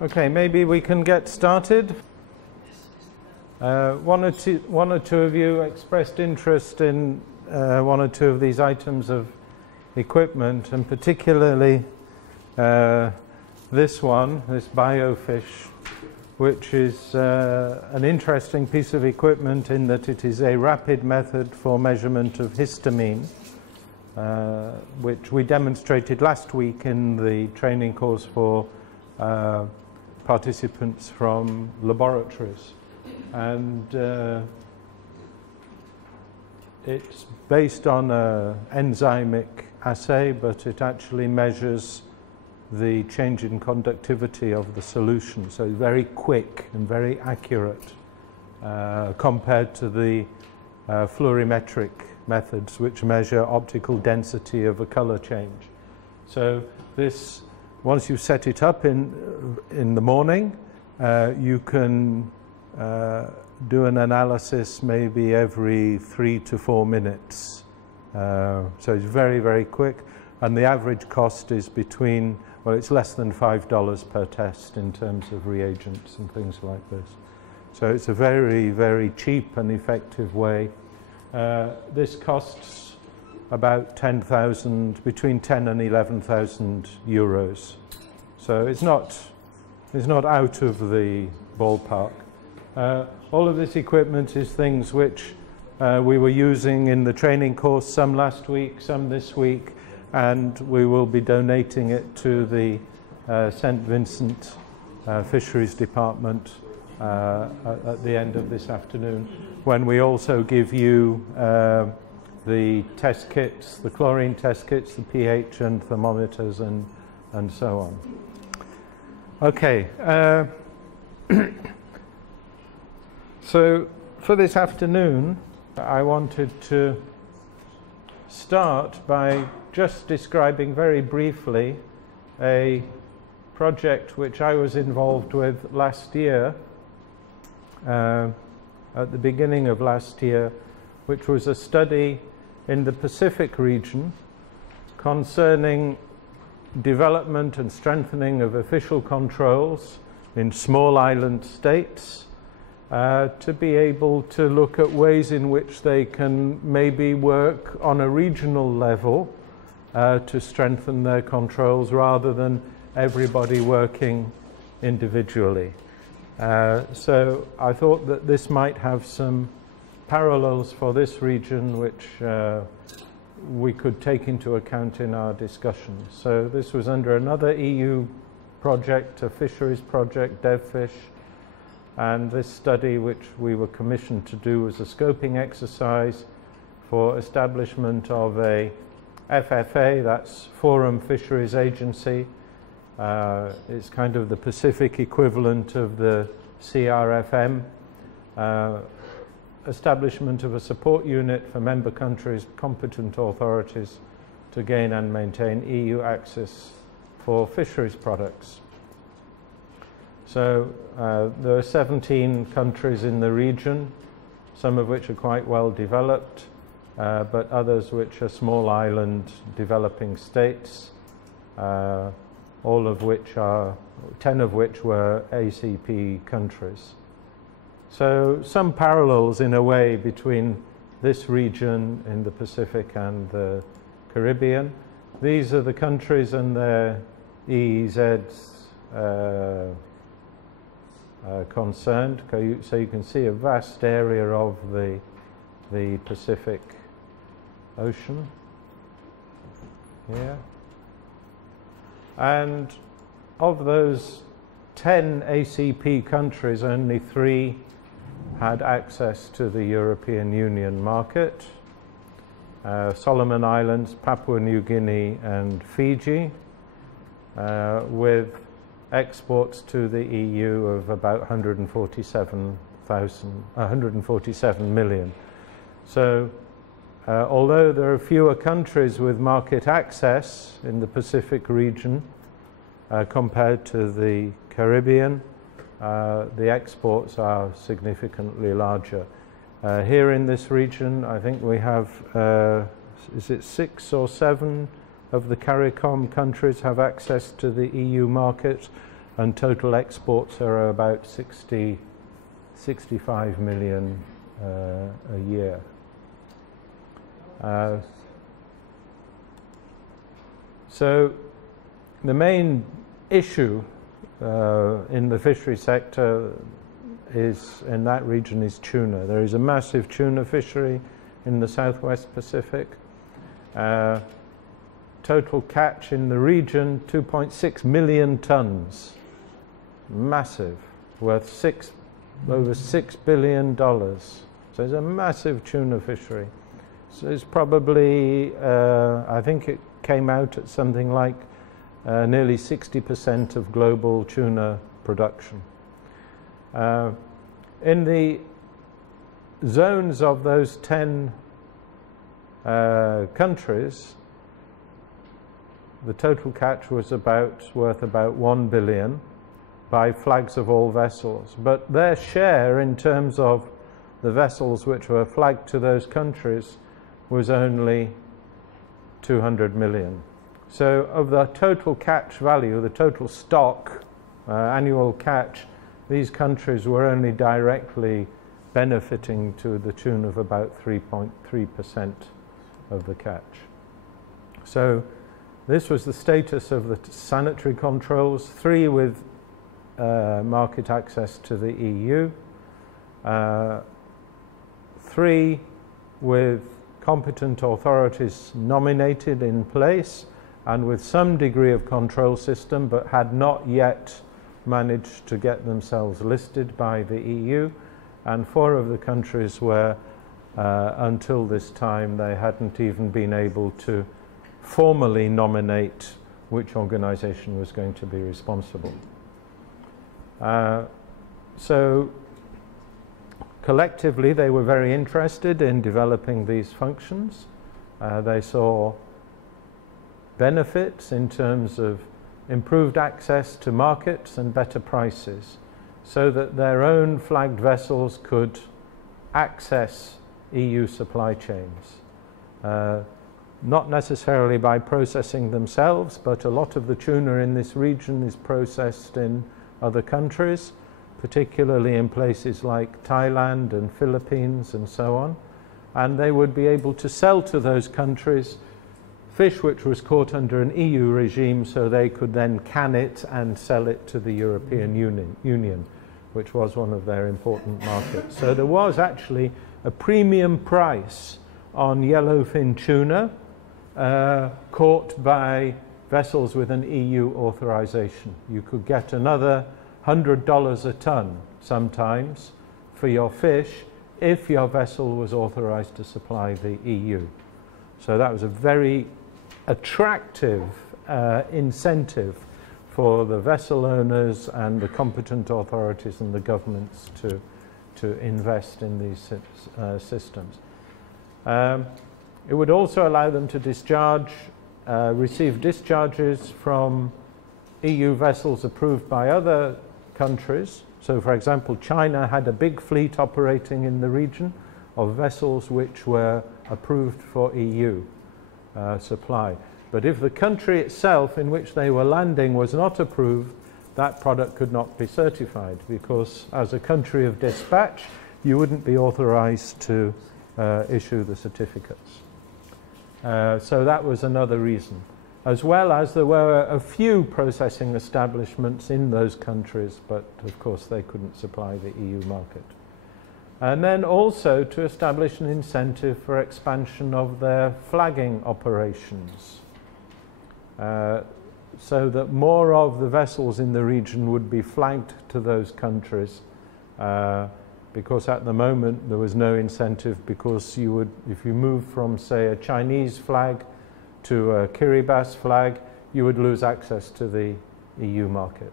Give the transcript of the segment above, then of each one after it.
Okay, maybe we can get started. One or two of you expressed interest in one or two of these items of equipment, and particularly this one, this biofish, which is an interesting piece of equipment in that it is a rapid method for measurement of histamine, which we demonstrated last week in the training course for participants from laboratories. And it's based on an enzymic assay, but it actually measures the change in conductivity of the solution. So very quick and very accurate compared to the fluorimetric methods, which measure optical density of a color change. So this, once you set it up in the morning, you can do an analysis maybe every 3 to 4 minutes. So it's very, very quick, and the average cost is between, well, it's less than $5 per test in terms of reagents and things like this. So it's a very, very cheap and effective way. This costs about between 10 and 11,000 euros. So it's not out of the ballpark. All of this equipment is things which we were using in the training course, some last week, some this week, and we will be donating it to the St. Vincent Fisheries Department at the end of this afternoon, when we also give you the test kits, the chlorine test kits, the pH and thermometers and so on. Okay. So for this afternoon, I wanted to start by just describing very briefly a project which I was involved with last year, at the beginning of last year, which was a study in the Pacific region concerning development and strengthening of official controls in small island states, to be able to look at ways in which they can maybe work on a regional level to strengthen their controls rather than everybody working individually. So I thought that this might have some parallels for this region which we could take into account in our discussion. So this was under another EU project, a fisheries project, DevFish, and this study which we were commissioned to do was a scoping exercise for establishment of a FFA, that's Forum Fisheries Agency. It's kind of the Pacific equivalent of the CRFM. Establishment of a support unit for member countries' competent authorities to gain and maintain EU access for fisheries products. So there are 17 countries in the region, some of which are quite well developed, but others which are small island developing states, all of which are, 10 of which were ACP countries. So some parallels in a way between this region in the Pacific and the Caribbean. These are the countries and their EEZs concerned. So you can see a vast area of the Pacific Ocean here. And of those 10 ACP countries, only 3 had access to the European Union market. Solomon Islands, Papua New Guinea and Fiji, with exports to the EU of about 147 million. So although there are fewer countries with market access in the Pacific region compared to the Caribbean, the exports are significantly larger. Here in this region, I think we have, is it 6 or 7 of the Cariforum countries have access to the EU market, and total exports are about 65 million a year. So the main issue in the fishery sector in that region is tuna. There is a massive tuna fishery in the southwest Pacific. Total catch in the region, 2.6 million tons. Massive, worth over $6 billion. So it's a massive tuna fishery. So it's probably, I think it came out at something like nearly 60% of global tuna production. In the zones of those 10 countries, the total catch was worth about 1 billion by flags of all vessels. But their share in terms of the vessels which were flagged to those countries was only 200 million. So of the total catch value, the total stock, annual catch, these countries were only directly benefiting to the tune of about 3.3% of the catch. So this was the status of the sanitary controls, 3 with market access to the EU, 3 with competent authorities nominated in place and with some degree of control system, but had not yet managed to get themselves listed by the EU, and 4 of the countries where until this time they hadn't even been able to formally nominate which organization was going to be responsible. So collectively they were very interested in developing these functions. They saw benefits in terms of improved access to markets and better prices, so that their own flagged vessels could access EU supply chains. Not necessarily by processing themselves, but a lot of the tuna in this region is processed in other countries, particularly in places like Thailand and Philippines and so on. And they would be able to sell to those countries fish which was caught under an EU regime, so they could then can it and sell it to the European Union, which was one of their important markets. So there was actually a premium price on yellowfin tuna caught by vessels with an EU authorization. You could get another $100 a ton sometimes for your fish if your vessel was authorized to supply the EU. So that was a very attractive incentive for the vessel owners and the competent authorities and the governments to invest in these systems. It would also allow them to receive discharges from EU vessels approved by other countries. So, for example, China had a big fleet operating in the region of vessels which were approved for EU supply. But if the country itself in which they were landing was not approved, that product could not be certified, because as a country of dispatch, you wouldn't be authorized to issue the certificates. So that was another reason. As well as there were a few processing establishments in those countries, but of course they couldn't supply the EU market. And then also to establish an incentive for expansion of their flagging operations, so that more of the vessels in the region would be flagged to those countries, because at the moment there was no incentive, because you would, if you moved from, say, a Chinese flag to a Kiribati flag, you would lose access to the EU market.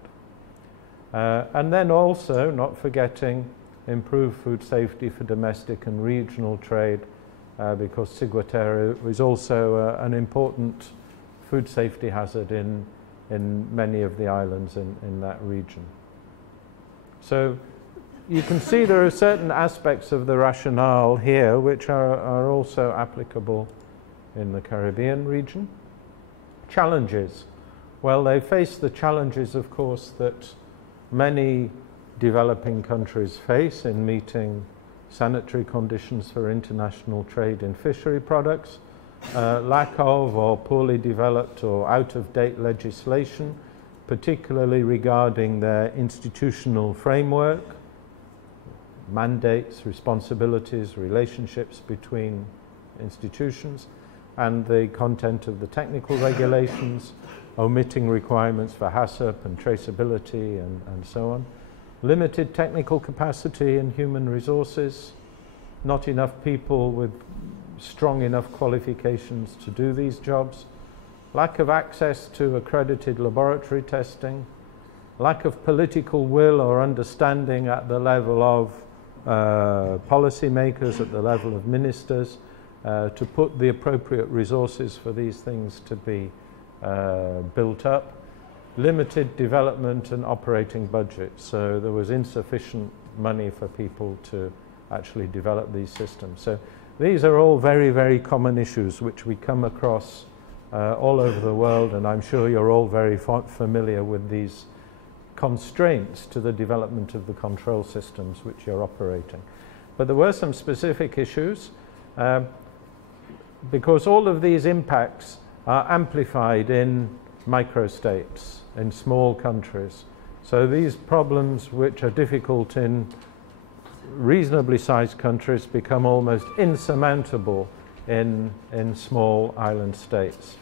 And then also, not forgetting, improve food safety for domestic and regional trade, because ciguatera is also an important food safety hazard in many of the islands in that region. So you can see there are certain aspects of the rationale here which are also applicable in the Caribbean region. Challenges. Well, they face the challenges, of course, that many developing countries face in meeting sanitary conditions for international trade in fishery products, lack of or poorly developed or out-of-date legislation, particularly regarding their institutional framework, mandates, responsibilities, relationships between institutions, and the content of the technical regulations, omitting requirements for HACCP and traceability and so on. Limited technical capacity and human resources, not enough people with strong enough qualifications to do these jobs, lack of access to accredited laboratory testing, lack of political will or understanding at the level of policymakers, at the level of ministers, to put the appropriate resources for these things to be built up. Limited development and operating budgets, so there was insufficient money for people to actually develop these systems. So these are all very, very common issues which we come across all over the world, and I'm sure you're all very familiar with these constraints to the development of the control systems which you're operating. But there were some specific issues because all of these impacts are amplified in microstates, in small countries. So these problems which are difficult in reasonably sized countries become almost insurmountable in small island states.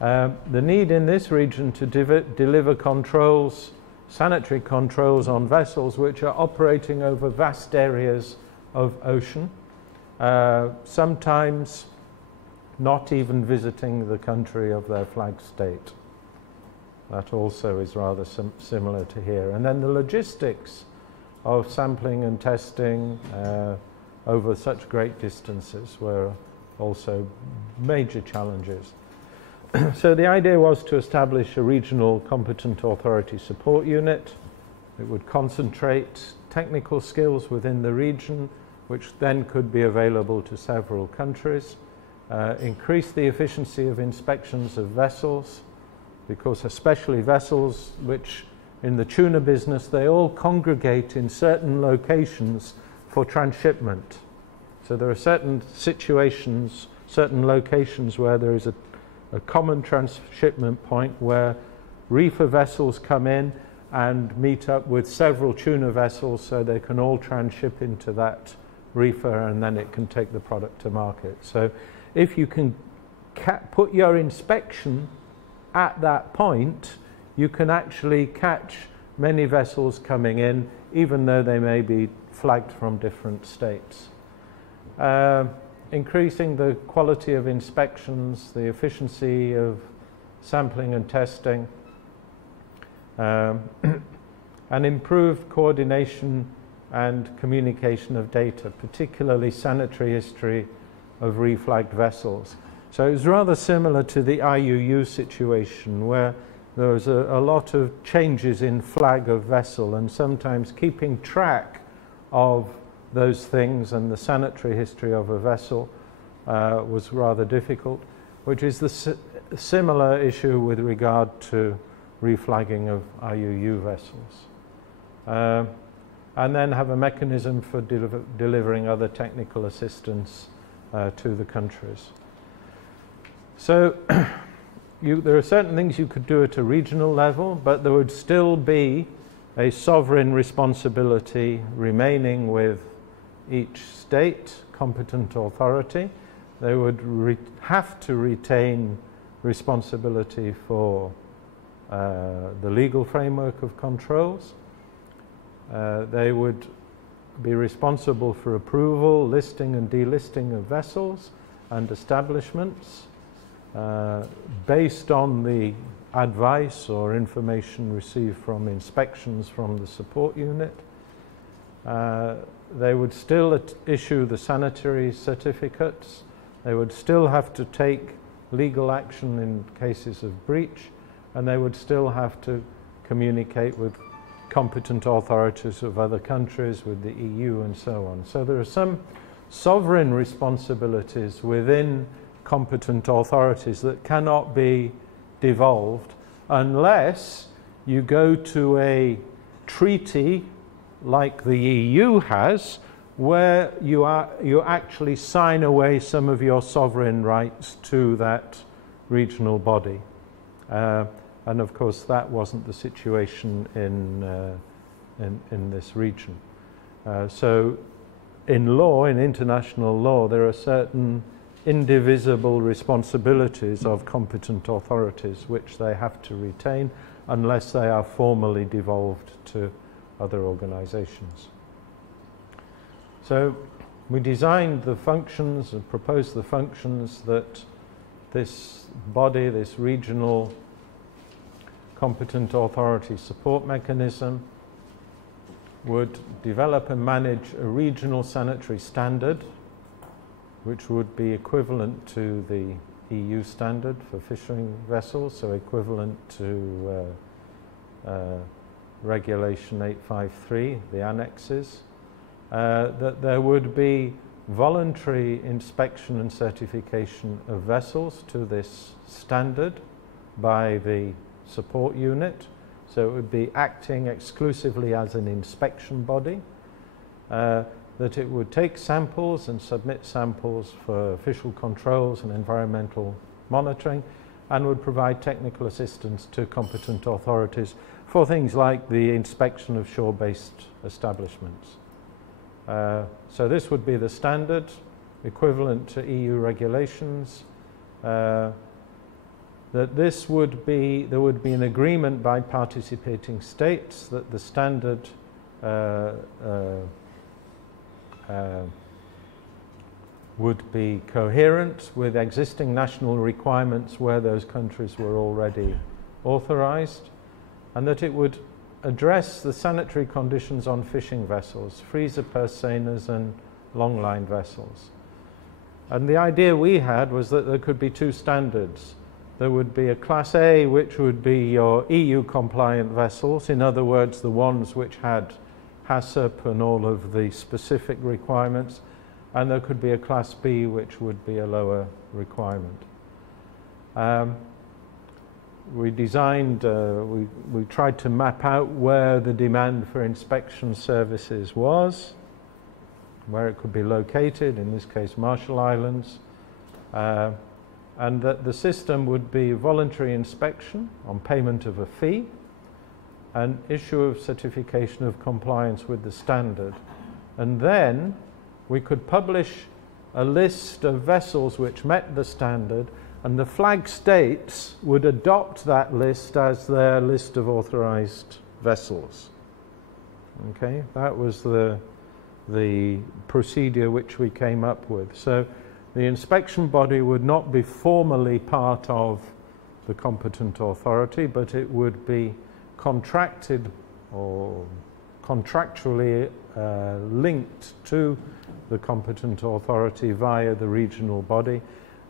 The need in this region to deliver controls, sanitary controls on vessels which are operating over vast areas of ocean, sometimes not even visiting the country of their flag state. That also is rather similar to here. And then the logistics of sampling and testing over such great distances were also major challenges. So the idea was to establish a regional competent authority support unit. It would concentrate technical skills within the region, which then could be available to several countries. Increase the efficiency of inspections of vessels, because especially vessels which in the tuna business, they all congregate in certain locations for transshipment. So there are certain situations, certain locations where there is a common transshipment point where reefer vessels come in and meet up with several tuna vessels so they can all transship into that reefer and then it can take the product to market. So if you can put your inspection at that point, you can actually catch many vessels coming in, even though they may be flagged from different states. Increasing the quality of inspections, the efficiency of sampling and testing, and improved coordination and communication of data, particularly sanitary history of reflagged vessels. So it was rather similar to the IUU situation where there was a lot of changes in flag of vessel, and sometimes keeping track of those things and the sanitary history of a vessel was rather difficult, which is the similar issue with regard to reflagging of IUU vessels. And then have a mechanism for delivering other technical assistance to the countries. So there are certain things you could do at a regional level, but there would still be a sovereign responsibility remaining with each state competent authority. They would have to retain responsibility for the legal framework of controls. They would be responsible for approval, listing and delisting of vessels and establishments based on the advice or information received from inspections from the support unit. They would still issue the sanitary certificates. They would still have to take legal action in cases of breach, and they would still have to communicate with competent authorities of other countries, with the EU and so on. So there are some sovereign responsibilities within competent authorities that cannot be devolved, unless you go to a treaty like the EU has, where you actually sign away some of your sovereign rights to that regional body. And of course that wasn't the situation in this region. So in law, in international law, there are certain indivisible responsibilities of competent authorities which they have to retain unless they are formally devolved to other organizations. So we designed the functions and proposed the functions that this body, this regional competent authority support mechanism, would develop and manage a regional sanitary standard which would be equivalent to the EU standard for fishing vessels, so equivalent to Regulation 853, the annexes, that there would be voluntary inspection and certification of vessels to this standard by the support unit, so it would be acting exclusively as an inspection body, that it would take samples and submit samples for official controls and environmental monitoring, and would provide technical assistance to competent authorities for things like the inspection of shore-based establishments. So this would be the standard, equivalent to EU regulations. That this would be, there would be an agreement by participating states that the standard would be coherent with existing national requirements where those countries were already authorized, and that it would address the sanitary conditions on fishing vessels, freezer purse seiners and longline vessels. And the idea we had was that there could be two standards. There would be a Class A, which would be your EU compliant vessels, in other words the ones which had HACCP and all of the specific requirements, and there could be a Class B, which would be a lower requirement. We designed, we tried to map out where the demand for inspection services was, where it could be located, in this case Marshall Islands, and that the system would be voluntary inspection on payment of a fee and issue of certification of compliance with the standard. And then we could publish a list of vessels which met the standard, and the flag states would adopt that list as their list of authorized vessels. Okay, that was the procedure which we came up with. So the inspection body would not be formally part of the competent authority, but it would be contracted or contractually linked to the competent authority via the regional body,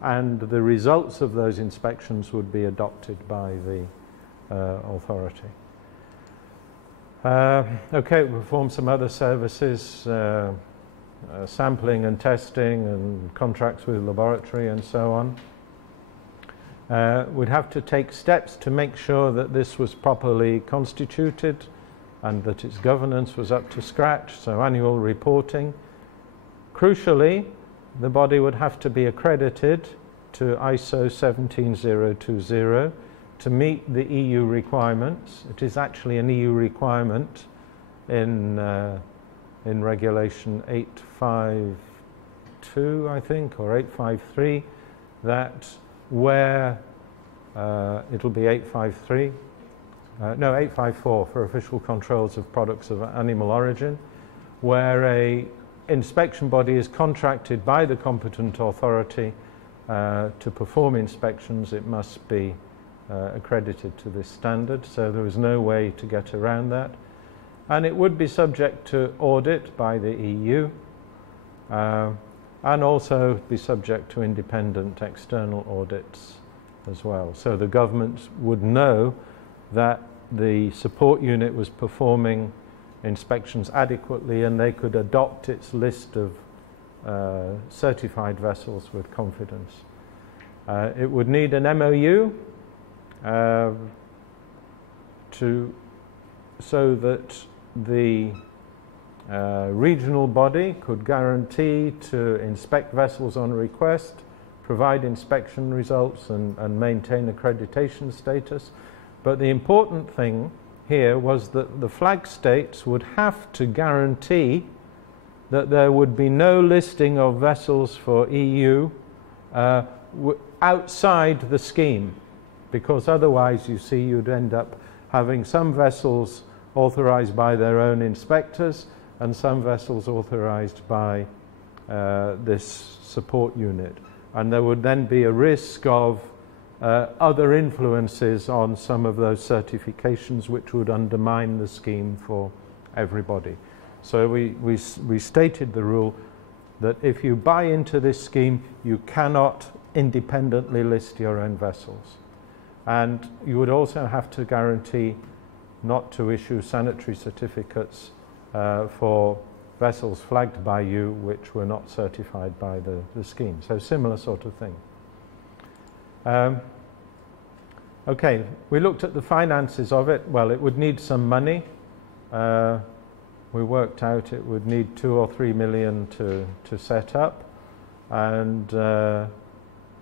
and the results of those inspections would be adopted by the authority. Okay, we perform some other services, sampling and testing and contracts with laboratory and so on. We'd have to take steps to make sure that this was properly constituted and that its governance was up to scratch, so annual reporting. Crucially, the body would have to be accredited to ISO 17020 to meet the EU requirements. It is actually an EU requirement in Regulation 852, I think, or 853, that where it'll be 853, no, 854 for official controls of products of animal origin, where a inspection body is contracted by the competent authority to perform inspections, it must be accredited to this standard, so there was no way to get around that. And it would be subject to audit by the EU and also be subject to independent external audits as well. So the government would know that the support unit was performing inspections adequately, and they could adopt its list of certified vessels with confidence. It would need an MOU so that the regional body could guarantee to inspect vessels on request, provide inspection results and maintain accreditation status. But the important thing here was that the flag states would have to guarantee that there would be no listing of vessels for EU outside the scheme, because otherwise, you see, you'd end up having some vessels authorized by their own inspectors and some vessels authorized by this support unit. And there would then be a risk of other influences on some of those certifications which would undermine the scheme for everybody. So we stated the rule that if you buy into this scheme, you cannot independently list your own vessels. And you would also have to guarantee not to issue sanitary certificates for vessels flagged by you which were not certified by the scheme. So similar sort of thing. Okay, we looked at the finances of it. Well, it would need some money. We worked out it would need 2 or 3 million to set up, and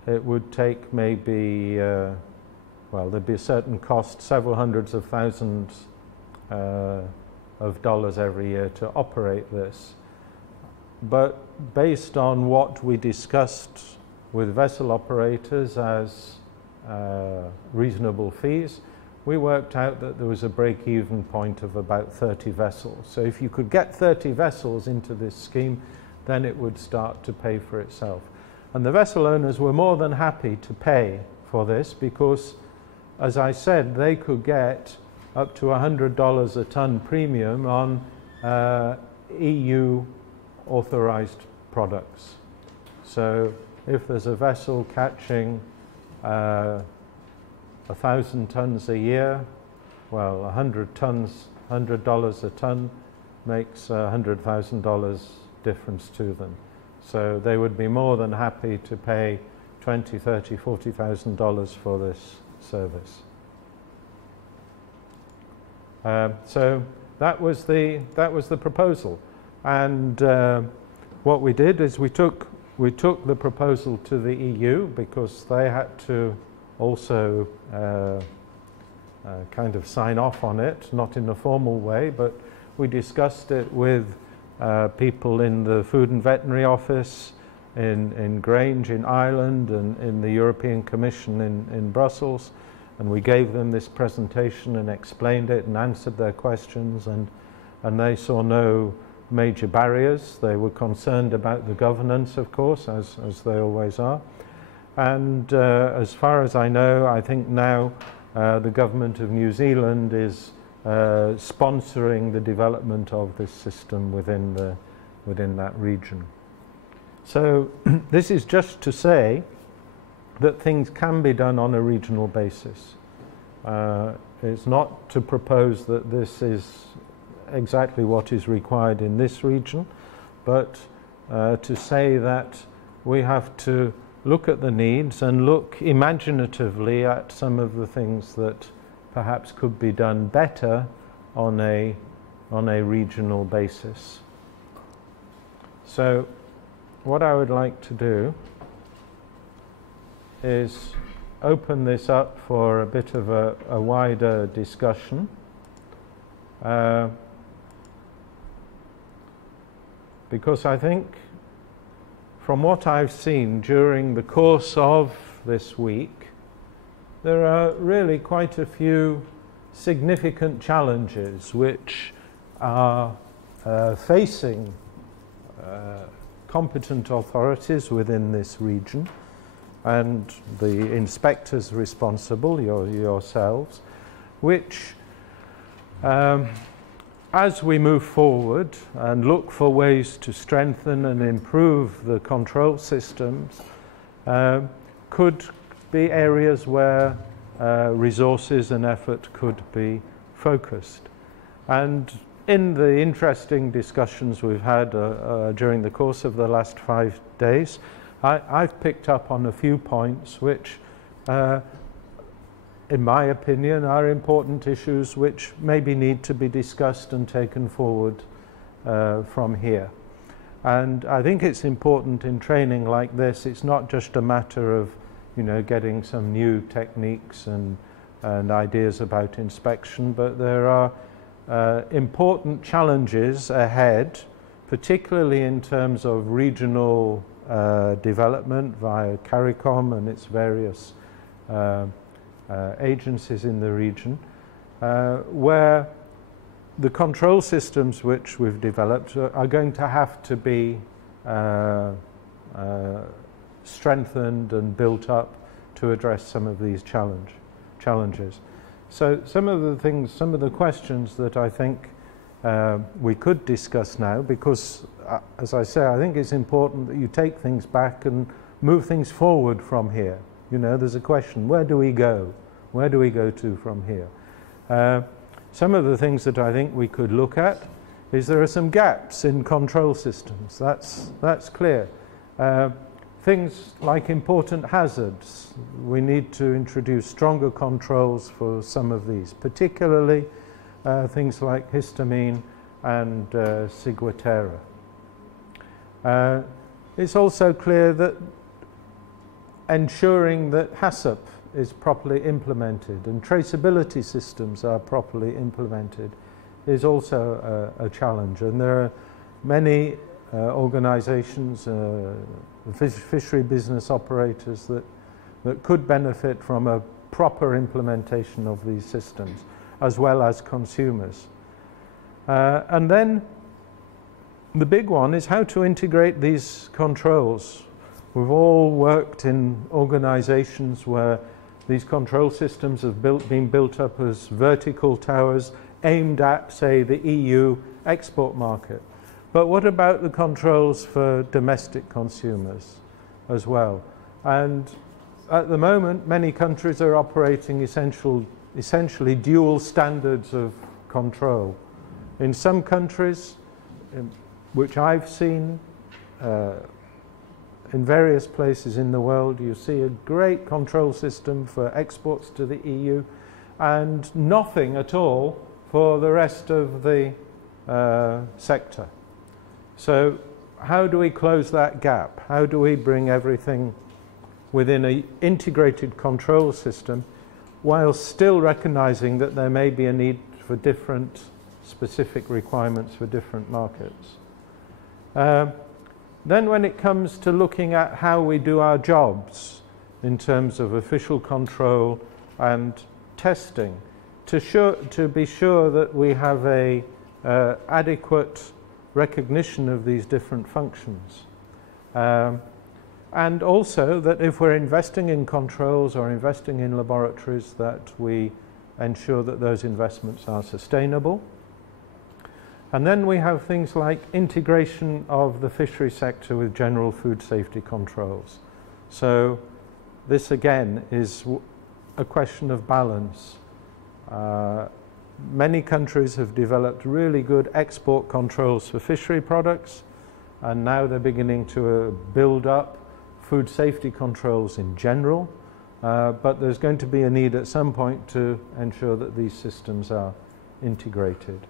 it would take maybe, well, there'd be a certain cost, several hundreds of thousands of dollars every year to operate this. But based on what we discussed with vessel operators as reasonable fees, we worked out that there was a break-even point of about 30 vessels. So if you could get 30 vessels into this scheme, then it would start to pay for itself. And the vessel owners were more than happy to pay for this because, as I said, they could get up to $100 a ton premium on EU authorized products. So if there's a vessel catching 1,000 tons a year, well, 100 tons, $100 a ton makes $100,000 difference to them. So they would be more than happy to pay $20,000, $30,000, $40,000 for this service. So that was the proposal, and what we did is we took the proposal to the EU because they had to also kind of sign off on it, not in a formal way, but we discussed it with people in the Food and Veterinary Office, in Grange in Ireland, and in the European Commission in Brussels. And we gave them this presentation and explained it and answered their questions, and they saw no major barriers. They were concerned about the governance, of course, as they always are. And as far as I know, I think now the government of New Zealand is sponsoring the development of this system within that region. So this is just to say that things can be done on a regional basis. It's not to propose that this is exactly what is required in this region, but to say that we have to look at the needs and look imaginatively at some of the things that perhaps could be done better on a regional basis. So what I would like to do is open this up for a bit of a wider discussion. Because I think from what I've seen during the course of this week, there are really quite a few significant challenges which are facing competent authorities within this region and the inspectors responsible, yourselves, which as we move forward and look for ways to strengthen and improve the control systems, could be areas where resources and effort could be focused. And in the interesting discussions we've had during the course of the last 5 days, I've picked up on a few points which in my opinion, are important issues which maybe need to be discussed and taken forward from here. And I think it's important in training like this, it's not just a matter of, you know, getting some new techniques and ideas about inspection, but there are important challenges ahead, particularly in terms of regional development via Cariforum and its various agencies in the region, where the control systems which we've developed are going to have to be strengthened and built up to address some of these challenges. So some of the questions that I think we could discuss now, because as I say, I think it's important that you take things back and move things forward from here. You know, there's a question, where do we go? Where do we go to from here? Some of the things that I think we could look at is there are some gaps in control systems. That's clear. Things like important hazards, we need to introduce stronger controls for some of these, particularly things like histamine and ciguatera. It's also clear that ensuring that HACCP is properly implemented and traceability systems are properly implemented is also a challenge. And there are many organisations, fishery business operators that could benefit from a proper implementation of these systems, as well as consumers. And then the big one is how to integrate these controls. We've all worked in organisations where these control systems have been built up as vertical towers aimed at, say, the EU export market. But what about the controls for domestic consumers as well? And at the moment, many countries are operating essentially dual standards of control. In some countries, which I've seen, in various places in the world, you see a great control system for exports to the EU and nothing at all for the rest of the sector. So how do we close that gap? How do we bring everything within an integrated control system while still recognizing that there may be a need for different specific requirements for different markets? Then when it comes to looking at how we do our jobs in terms of official control and testing, to be sure that we have a adequate recognition of these different functions. And also that if we're investing in controls or investing in laboratories, that we ensure that those investments are sustainable. And then we have things like integration of the fishery sector with general food safety controls. So this again is a question of balance. Many countries have developed really good export controls for fishery products, and now they're beginning to build up food safety controls in general, but there's going to be a need at some point to ensure that these systems are integrated.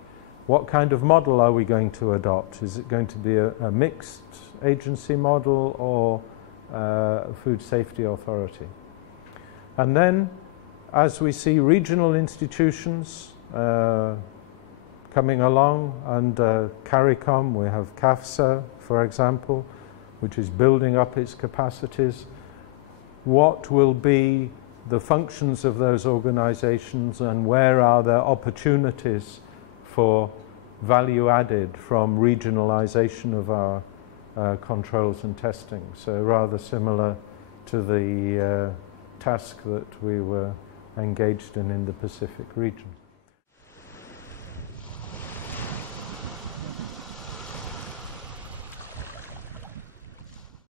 What kind of model are we going to adopt? Is it going to be a mixed agency model or a food safety authority? And then, as we see regional institutions coming along under CARICOM, we have CAFSA, for example, which is building up its capacities. What will be the functions of those organizations and where are there opportunities for value added from regionalization of our controls and testing? So rather similar to the task that we were engaged in the Pacific region.